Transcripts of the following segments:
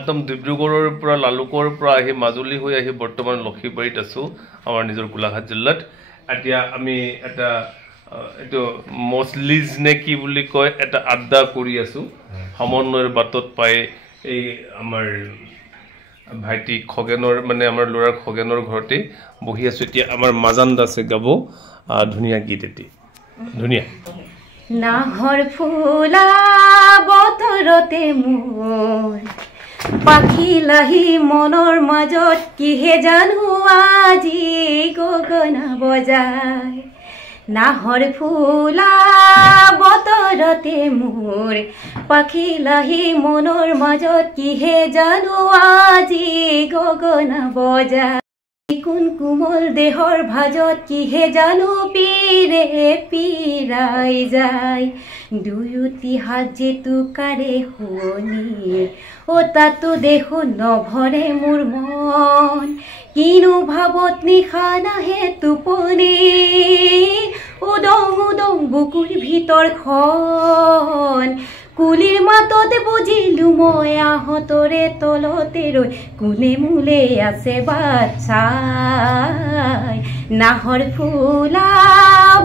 একদম ডিব্ৰুগড়ৰ পৰা লালুকৰ পৰা আহি মাজুলী হৈ আহি বৰ্তমান লক্ষীবাৰীত আছো আমাৰ নিজৰ গোলাঘাট জিলাত এতিয়া আমি এটা এটো মছলিজ নে কি বুলি কয় এটা আড্ডা কৰি আছো সমন্বয়ৰ বাটত পাই এই আমাৰ ভাইটি খগেনৰ মানে আমাৰ লৰাৰ খগেনৰ ঘৰতে বহি আছো এতিয়া আমাৰ মাজান দাসে গাব ধুনিয়া গীত এটি ধুনিয়া নাহৰ ফুলা বতৰতে মোৰ পাখি লাহি মনৰ মাজত কিহে জানো আজি গগনা বজায় নাহৰ ফুলা বতৰতে মোৰ পাখি লাহি মনৰ মাজত কিহে জানো আজি গগনা বজায় কোন কোমল দেহৰ ভাজত কিহে জানো পীৰে পীৰাই যায় দুয়োটি হাত যেটো কাৰে শুনি ও তাতো দেখো নভৰে মোৰ মন কিনো ভাবত নিশা নাহে টোপনি উদং উদং বুকুৰ ভিতৰখন কুলিৰ মাততে বুজিলো মই আহতৰে তলতে ৰৈ কোনে মোলে আছে বাচ্চাই নাহৰ ফুলা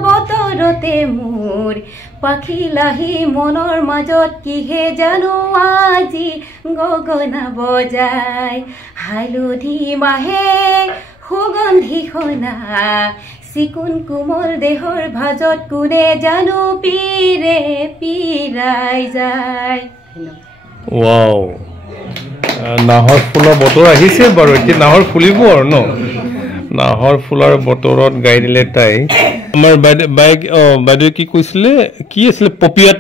বতৰতে মোৰ পাখি লাহি মনৰ মাজত কিহে জানো আজি গগনা বজায় হালধি মাহে সুগন্ধি খনা চিকুন কোমল দেহৰ ভাজত কোনে জানো পীৰে পীৰাই যায় ওয়াও নাহৰ ফুলৰ বতৰ আহিছে বাৰু এতিয়া নাহৰ ফুলিব আৰু ন নাহৰ ফুলৰ বতৰত গাই দিলে তাই আমাৰ বাইদেউ কি কৈছিলে কি আছিল পপিয়া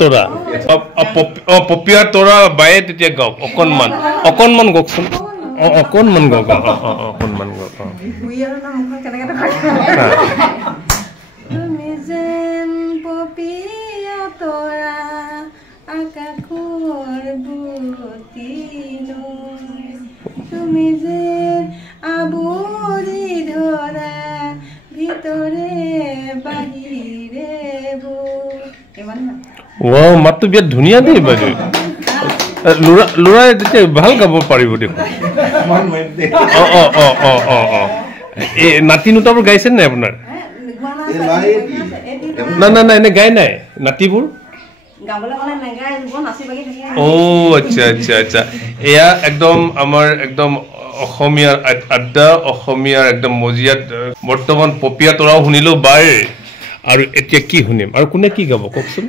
তৰা বায়ে তেতিয়া গাওক অকণমান গকচোন অকণমান গক অকণমান গক তুমি যেন পপিয়া তৰা আকাশৰ বুটিনো তুমি যেন আবৰি ধৰা ভিতৰে বাহিৰে ওয়াও মাতটো বিৰাট ধুনীয়া দেই বাইদেউ লৰাই তেতিয়া ভাল গাব পাৰিব দেখোন এই নাতি নোতাবোৰ গাইছে নাই আপোনাৰ না এনে গাই নাই নাতিবোৰ আচ্ছা এয়া একদম আমাৰ একদম অসমীয়াৰ আড্ডা অসমীয়াৰ একদম মজিয়াত বৰ্তমান পপিয়া তৰাও শুনিলো বাই আৰু এতিয়া কি শুনিম আৰু কোনে কি গাব কওকচোন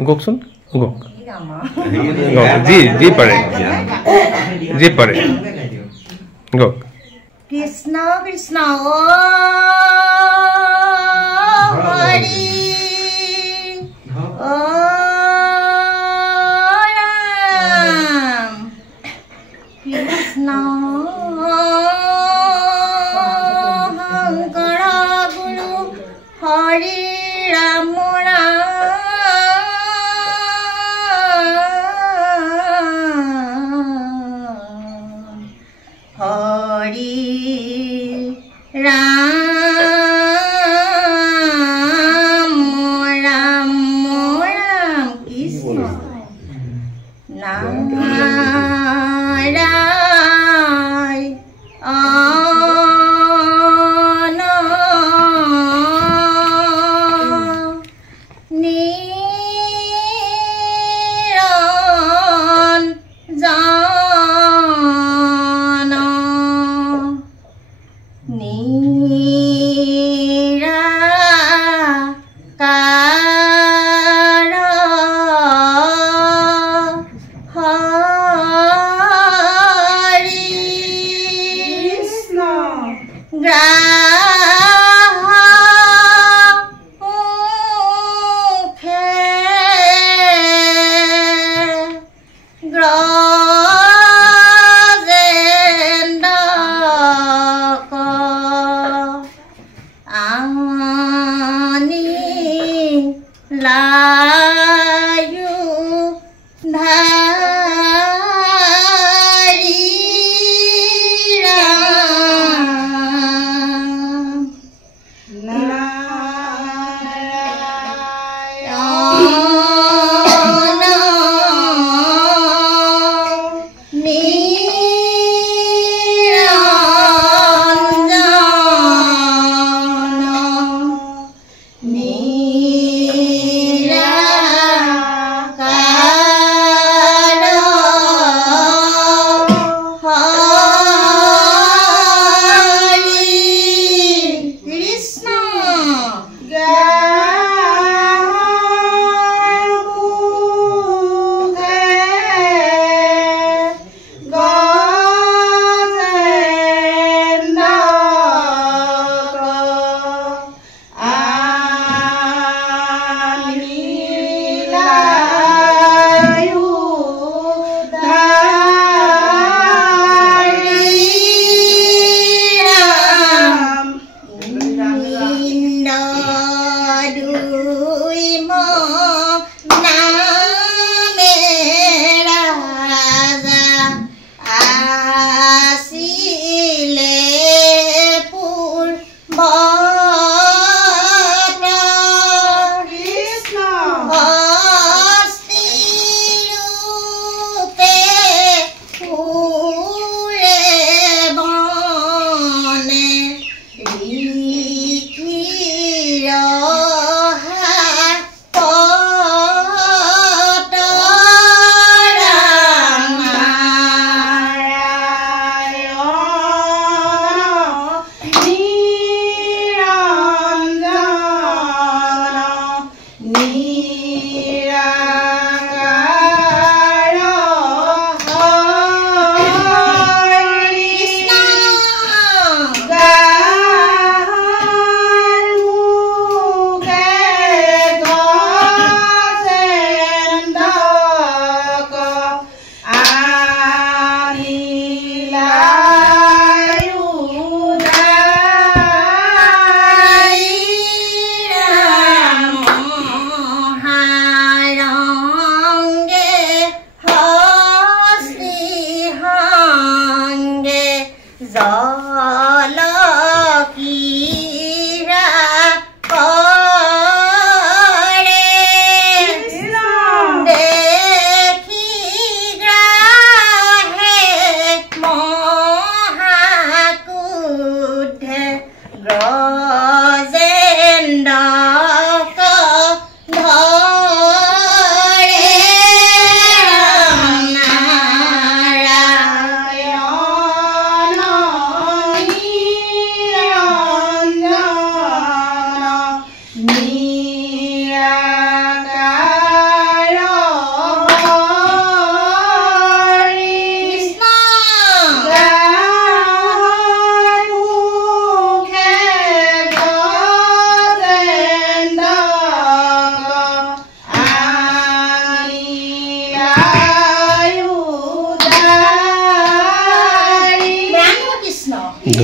গকচোন গক জি পাৰে গক কৃষ্ণ কৃষ্ণ হৰি ৰাম কৃষ্ণ শংকৰ গুৰু হৰি ৰাম হৰি ৰাম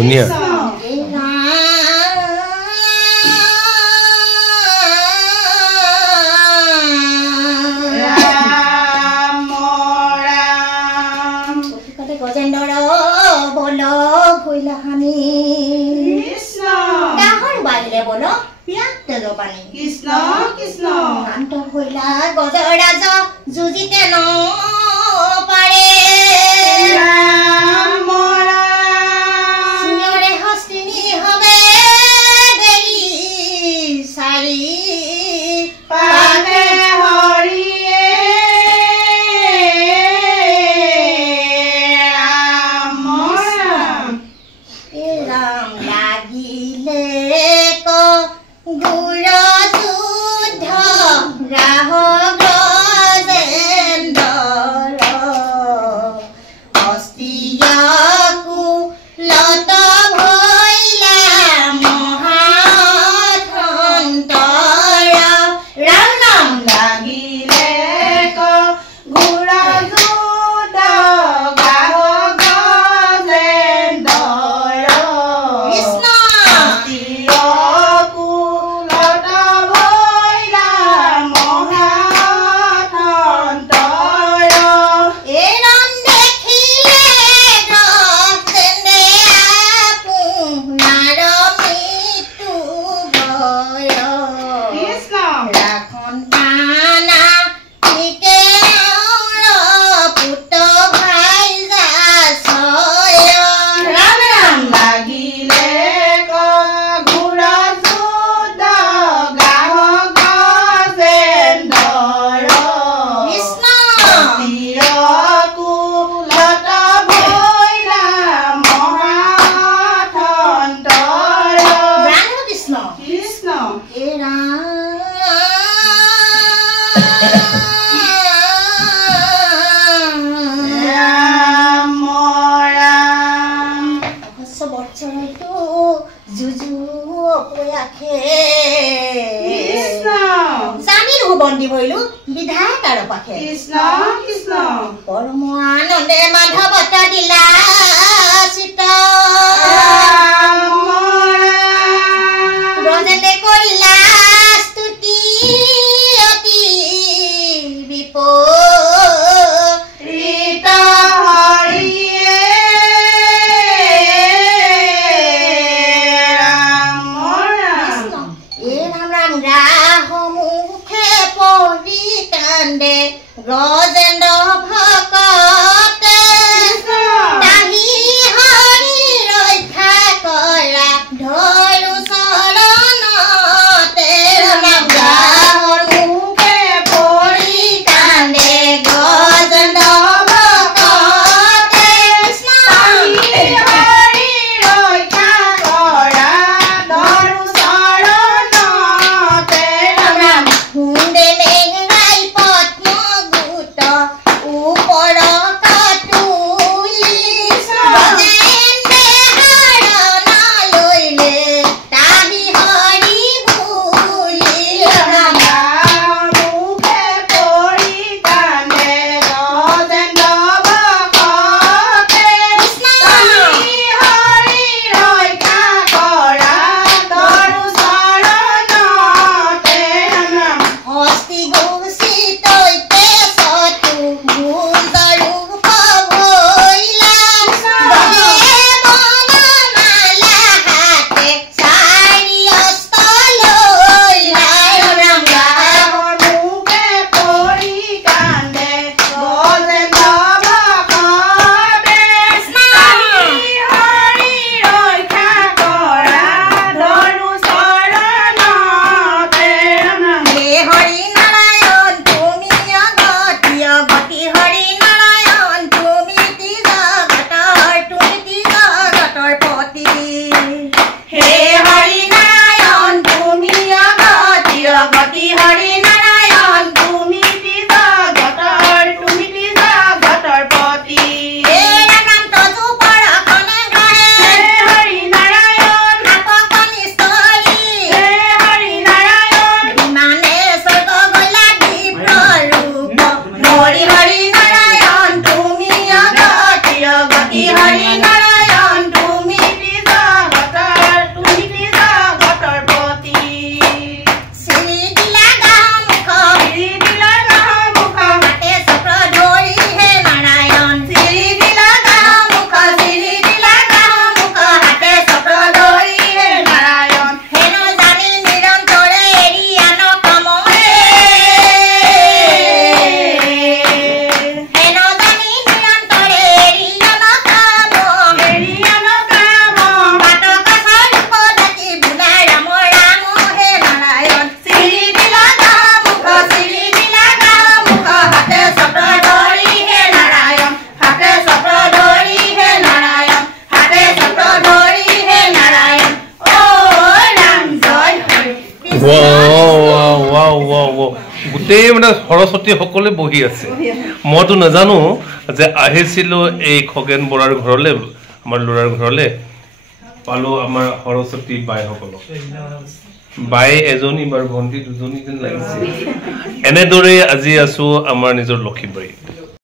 ধুনীয়া গজেন্দ্ৰ বল ভৈলা হানি কৃষ্ণ গাহৰ বাজিলে বল পিয়াক তেজপানী কৃষ্ণ কৃষ্ণ শান্ত ভৈলা গজৰাজ যুজিতে ন পাৰে সিংহৰে হস্তিনী হবে দেৰি চাৰি পানে হৰিয়ে ৰাম লাগিলে ক গুৰ যুদ্ধ ৰাহ গজেন্দ্ৰ হস্তিয়াকু লত ভৈলা মহাথন্তৰ ৰাম নাম লাগিলে ক গুৰ যুদ্ধ গাহ গজেন্দ্ৰ বন্দী হইলো বিধাতাৰ পাখে কৃষ্ণ কৃষ্ণ পৰম আনন্দে মাধৱত দিলা চিত ৰজনে কৰিলা স্তুতি অতি বিপৰীত হৰিয়ে ৰাম ৰাম পৰিকান্দে গজেন্দ্ৰ ভকতে দাহি হৰি ৰক্ষা কৰা ধৰু চৰণতে গাহৰ মুখে পৰিকান্দে গজেন্দ্ৰ ভকতে দাহি হৰি ৰক্ষা কৰা ধৰু চৰণতে ওচৰতে সৰস্বতী সকলে বহি আছে মইতো নাজানো যে আহিছিলো এই খগেন বৰাৰ ঘৰলে আমাৰ ল'ৰাৰ ঘৰলে পালো আমাৰ সৰস্বতী বাই সকলক বাই এজনী বাৰ ভণ্টি দুজনী যেন লাগিছে এনেদৰে আজি আছো আমাৰ নিজৰ লক্ষীবাৰীত